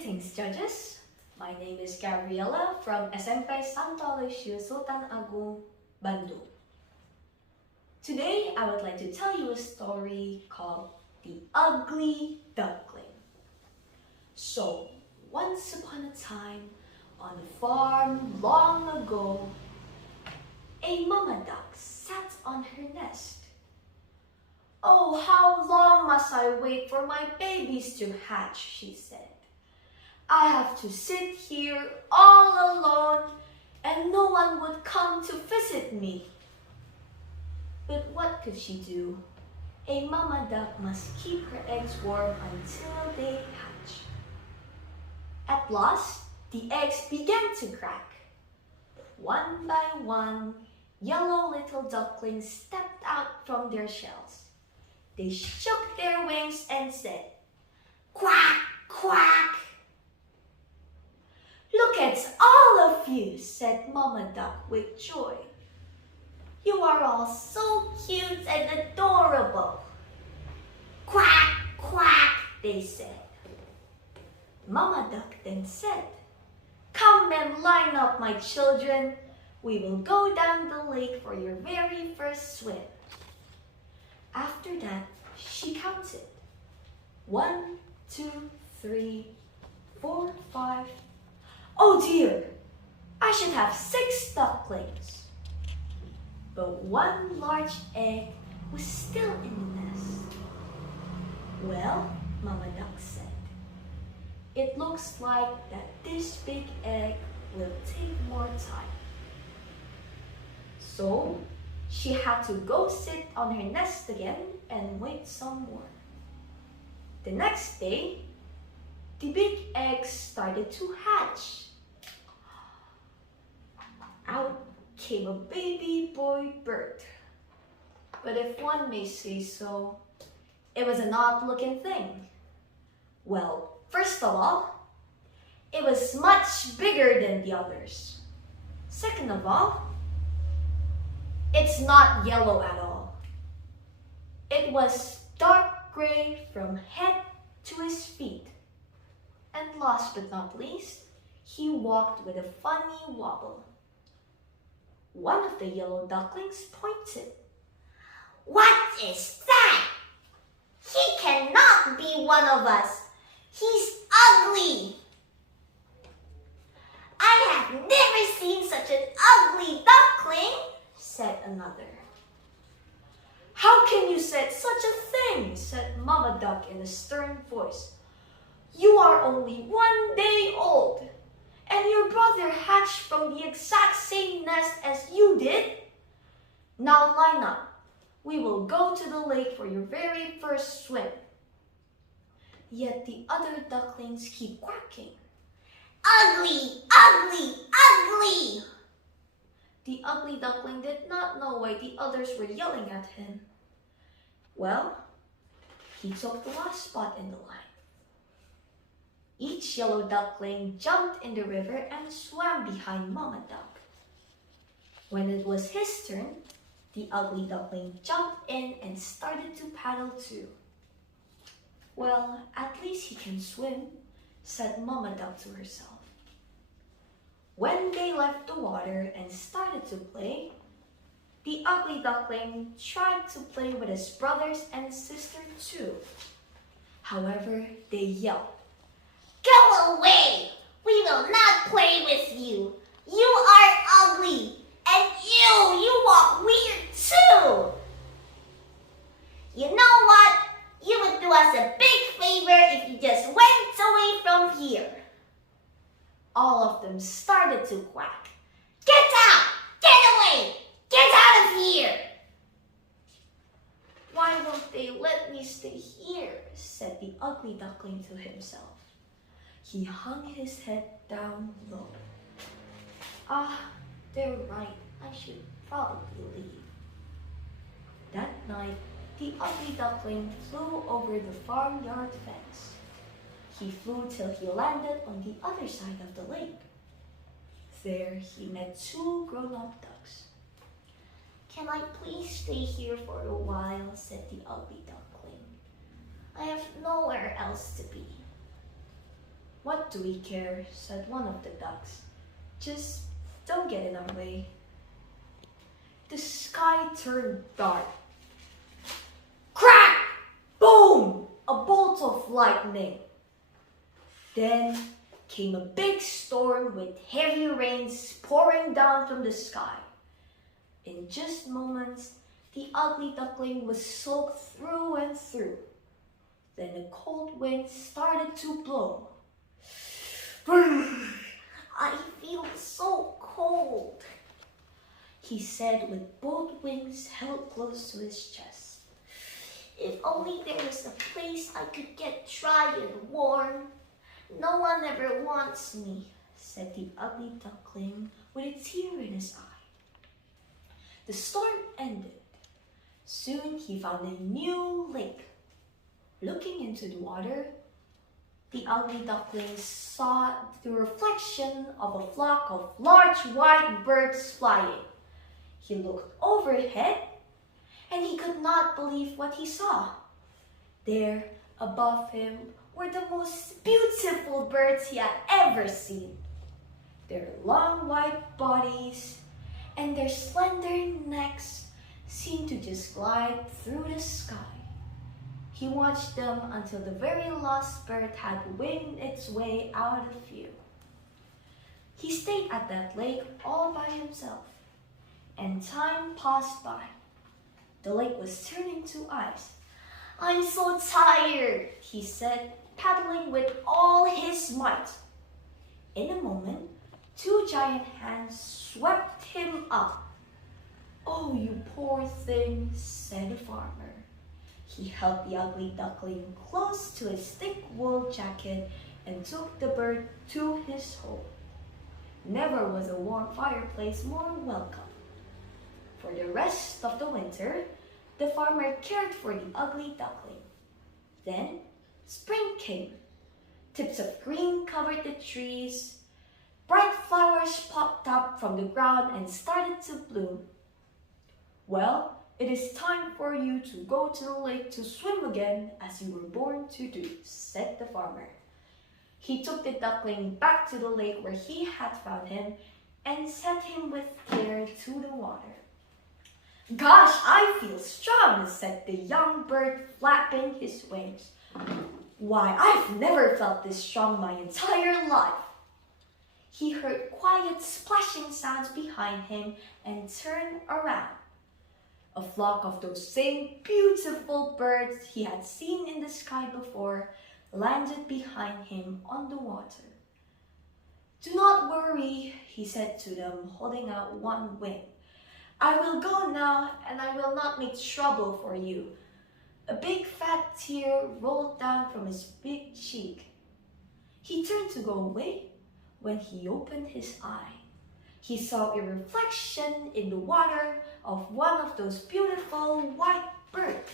Greetings, judges. My name is Gabriella from SMP Santo Aloysius, Sultan Agung, Bandung. Today, I would like to tell you a story called The Ugly Duckling. So, once upon a time, on a farm long ago, a mama duck sat on her nest. "Oh, how long must I wait for my babies to hatch?" she said. "I have to sit here all alone and no one would come to visit me." But what could she do? A mama duck must keep her eggs warm until they hatch. At last, the eggs began to crack. One by one, yellow little ducklings stepped out from their shells. They shook their wings and said, "Quack, quack." "Look at all of you," said Mama Duck with joy. "You are all so cute and adorable." "Quack, quack," they said. Mama Duck then said, "Come and line up, my children. We will go down the lake for your very first swim." After that, she counted. 1, 2, 3, 4, 5. Oh dear, I should have 6 ducklings. But one large egg was still in the nest. "Well," Mama Duck said, "it looks like that this big egg will take more time." So, she had to go sit on her nest again and wait some more. The next day, the big eggs started to hatch. Out came a baby boy bird. But if one may say so, it was an odd-looking thing. Well, first of all, it was much bigger than the others. Second of all, it's not yellow at all. It was dark gray from head to his feet. And last but not least, he walked with a funny wobble. One of the yellow ducklings pointed. "What is that? He cannot be one of us. He's ugly." "I have never seen such an ugly duckling," said another. "How can you say such a thing?" said Mama Duck in a stern voice. "You are only 1 day old, and your brother hatched from the exact same nest as you did. Now line up. We will go to the lake for your very first swim." Yet the other ducklings keep quacking. "Ugly, ugly, ugly." The ugly duckling did not know why the others were yelling at him. Well, he took the last spot in the line. Each yellow duckling jumped in the river and swam behind Mama Duck. When it was his turn, the ugly duckling jumped in and started to paddle too. "Well, at least he can swim," said Mama Duck to herself. When they left the water and started to play, the ugly duckling tried to play with his brothers and sister too. However, they yelled, "Go away! We will not play with you! You are ugly! And you walk weird too! You know what? You would do us a big favor if you just went away from here." All of them started to quack. "Get out! Get away! Get out of here!" "Why won't they let me stay here?" said the ugly duckling to himself. He hung his head down low. They're right. I should probably leave." That night, the ugly duckling flew over the farmyard fence. He flew till he landed on the other side of the lake. There he met 2 grown-up ducks. "Can I please stay here for a while?" said the ugly duckling. "I have nowhere else to be." "What do we care?" said one of the ducks. "Just don't get in our way." The sky turned dark. Crack! Boom! A bolt of lightning. Then came a big storm with heavy rains pouring down from the sky. In just moments, the ugly duckling was soaked through and through. Then a cold wind started to blow. "I feel so cold," he said with both wings held close to his chest. "If only there was a place I could get dry and warm. No one ever wants me," said the ugly duckling with a tear in his eye. The storm ended. Soon he found a new lake. Looking into the water, the ugly duckling saw the reflection of a flock of large white birds flying. He looked overhead, and he could not believe what he saw. There, above him, were the most beautiful birds he had ever seen. Their long white bodies and their slender necks seemed to just glide through the sky. He watched them until the very last bird had winged its way out of view. He stayed at that lake all by himself, and time passed by. The lake was turning to ice. "I'm so tired," he said, paddling with all his might. In a moment, two giant hands swept him up. "Oh, you poor thing," said the farmer. He held the ugly duckling close to his thick wool jacket and took the bird to his home. Never was a warm fireplace more welcome. For the rest of the winter, the farmer cared for the ugly duckling. Then spring came. Tips of green covered the trees. Bright flowers popped up from the ground and started to bloom. "Well, it is time for you to go to the lake to swim again as you were born to do," said the farmer. He took the duckling back to the lake where he had found him and set him with care to the water. "Gosh, I feel strong," said the young bird, flapping his wings. "Why, I've never felt this strong my entire life." He heard quiet splashing sounds behind him and turned around. A flock of those same beautiful birds he had seen in the sky before landed behind him on the water. "Do not worry," he said to them, holding out one wing. "I will go now, and I will not make trouble for you." A big fat tear rolled down from his big cheek. He turned to go away when he opened his eye. He saw a reflection in the water of one of those beautiful white birds.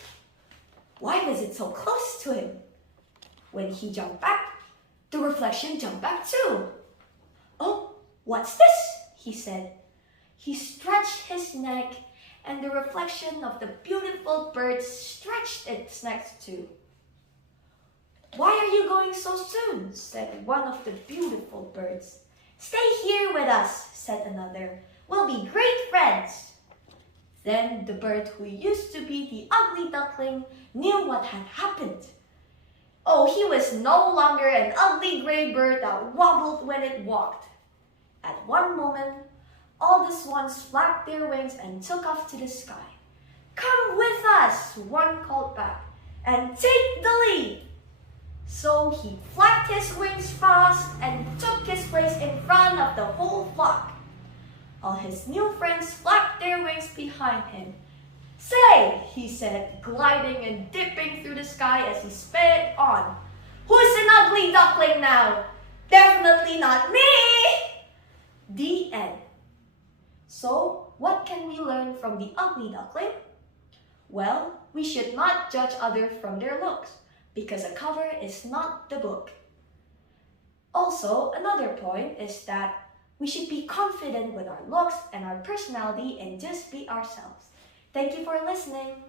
Why was it so close to him? When he jumped back, the reflection jumped back too. "Oh, what's this?" he said. He stretched his neck, and the reflection of the beautiful bird stretched its neck too. "Why are you going so soon?" said one of the beautiful birds. "Stay here with us," said another. "We'll be great friends." Then the bird who used to be the ugly duckling knew what had happened. Oh, he was no longer an ugly gray bird that wobbled when it walked. At one moment, all the swans flapped their wings and took off to the sky. "Come with us," one called back, "and take the lead." So he flapped his wings fast and took his place in front of the whole flock. All his new friends flapped their wings behind him. "Say," he said, gliding and dipping through the sky as he sped on. "Who's an ugly duckling now? Definitely not me!" The end. So, what can we learn from the ugly duckling? Well, we should not judge others from their looks, because a cover is not the book. Also, another point is that we should be confident with our looks and our personality and just be ourselves. Thank you for listening.